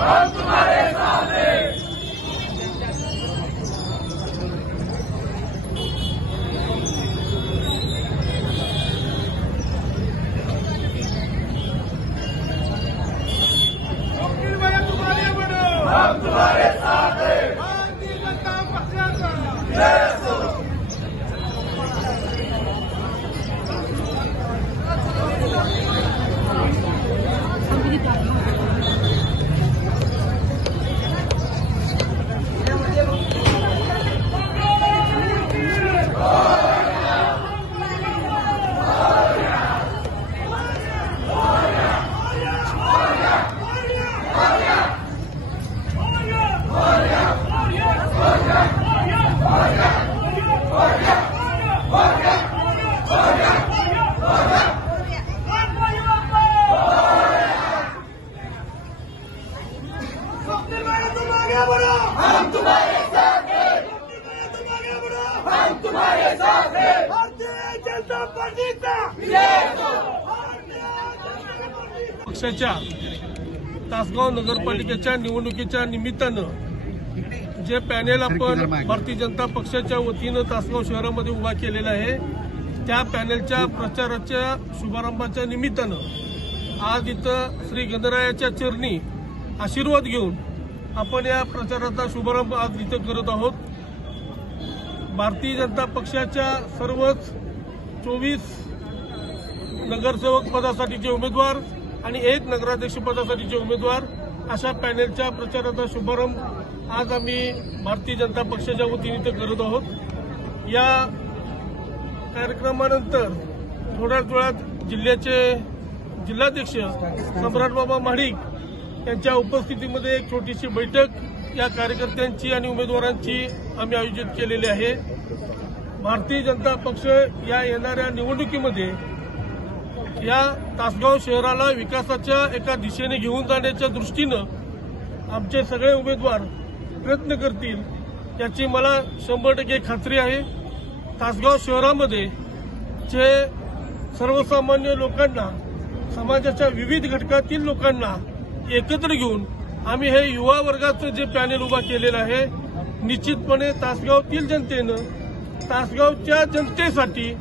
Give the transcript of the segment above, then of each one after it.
हम तुम्हारे साथ हैं। हम तुम्हारे साथ हैं। भारतीय जनता पक्षाचा जय असो। हम तुम्हारे साथ हैं। हम तुम्हारे साथ हैं। भारतीय जनता पार्टीचा पक्षाच्या तासगाव नगरपालिकेच्या निवडणुकीच्या निमित्तानं जे पॅनेल आपण भारतीय जनता पक्षाच्या वतीनं तासगाव शहरामध्ये उभा केलेला आहे, त्या पॅनेलच्या प्रचाराच्या शुभारंभाच्या निमित्तानं आज इथं श्री गणरायाच्या चरणी आशीर्वाद घेऊन आपण या प्रचाराचा शुभारंभ आज इथं करत आहोत। भारतीय जनता पक्षाच्या सर्वच 24 नगरसेवक पदासाठीचे उमेदवार आणि 1 नगराध्यक्ष पदासाठीचे उमेदवार अशा पॅनेलच्या प्रचाराचा शुभारंभ आज आम्ही भारतीय जनता पक्षाच्या वतीने इथं करत आहोत। या कार्यक्रमानंतर थोड्याच वेळात जिल्ह्याचे जिल्हाध्यक्ष सम्राटबाबा महाडिक यांच्या उपस्थितीमध्ये एक छोटीशी बैठक या कार्यकर्त्यांची आणि उमेदवारांची आम्ही आयोजित केलेली आहे। भारतीय जनता पक्ष या येणाऱ्या निवडणुकीमध्ये या तासगाव शहराला विकासाच्या एका दिशेने घेऊन जाण्याच्या दृष्टीनं आमचे सगळे उमेदवार प्रयत्न करतील याची मला 100% खात्री आहे। तासगाव शहरामध्ये जे सर्वसामान्य लोकांना, समाजाच्या विविध घटकातील लोकांना एकत्र घेऊन आम्ही हे युवा वर्गाचं जे पॅनेल उभा केलेलं आहे, निश्चितपणे तासगावतील जनतेनं तासगावच्या जनतेसाठी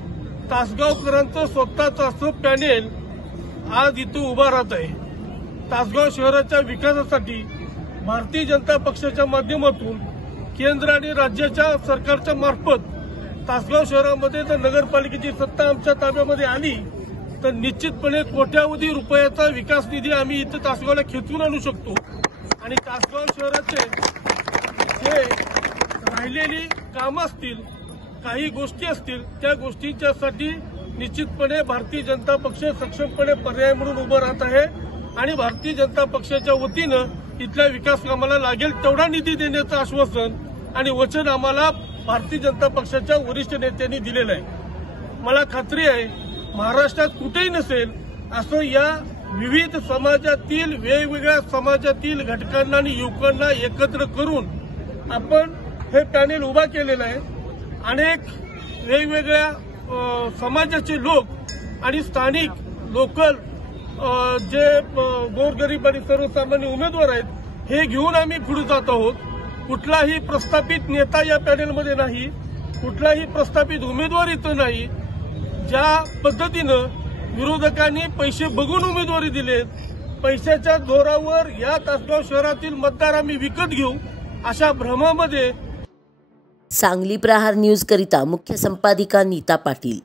तासगावकरांचं स्वतःचं असं पॅनेल आज इथं उभा राहत आहे। तासगाव शहराच्या विकासासाठी भारतीय जनता पक्षाच्या माध्यमातून केंद्र आणि राज्याच्या सरकारच्या मार्फत तासगाव शहरामध्ये जर नगरपालिकेची सत्ता आमच्या ताब्यामध्ये आली तर निश्चितपणे कोट्यावधी रुपयाचा विकास निधी आम्ही इथं तासगावला खेचून आणू शकतो आणि तासगाव शहराचे जे राहिलेली कामं असतील, काही गोष्टी असतील, त्या गोष्टींच्यासाठी निश्चितपणे भारतीय जनता पक्ष सक्षमपणे पर्याय म्हणून उभं राहत आहे आणि भारतीय जनता पक्षाच्या वतीनं इथल्या विकास कामाला लागेल तेवढा निधी देण्याचं आश्वासन आणि वचन आम्हाला भारतीय जनता पक्षाच्या वरिष्ठ नेत्यांनी दिलेलं आहे। मला खात्री आहे महाराष्ट्रात कुठेही नसेल असं या विविध समाजातील, वेगवेगळ्या समाजातील घटकांना आणि युवकांना एकत्र करून आपण हे पॅनेल उभा केलेलं आहे। अनेक वेगवेगळ्या समाजाचे लोक आणि स्थानिक लोकल जे गोरगरीब आणि सर्वसामान्य उमेदवार आहेत हे घेऊन आम्ही पुढे जात आहोत। कुठलाही प्रस्थापित नेता या पॅनेलमध्ये नाही, कुठलाही प्रस्थापित उमेदवार इथं नाही। ज्या पद्धतीनं विरोधकांनी पैसे बघून उमेदवारी दिलेत, पैशाच्या जोरावर या तासगाव शहरातील मतदार आम्ही विकत घेऊ अशा भ्रमामध्ये सांगली प्रहार न्यूज करिता मुख्य संपादिका नीता पाटील।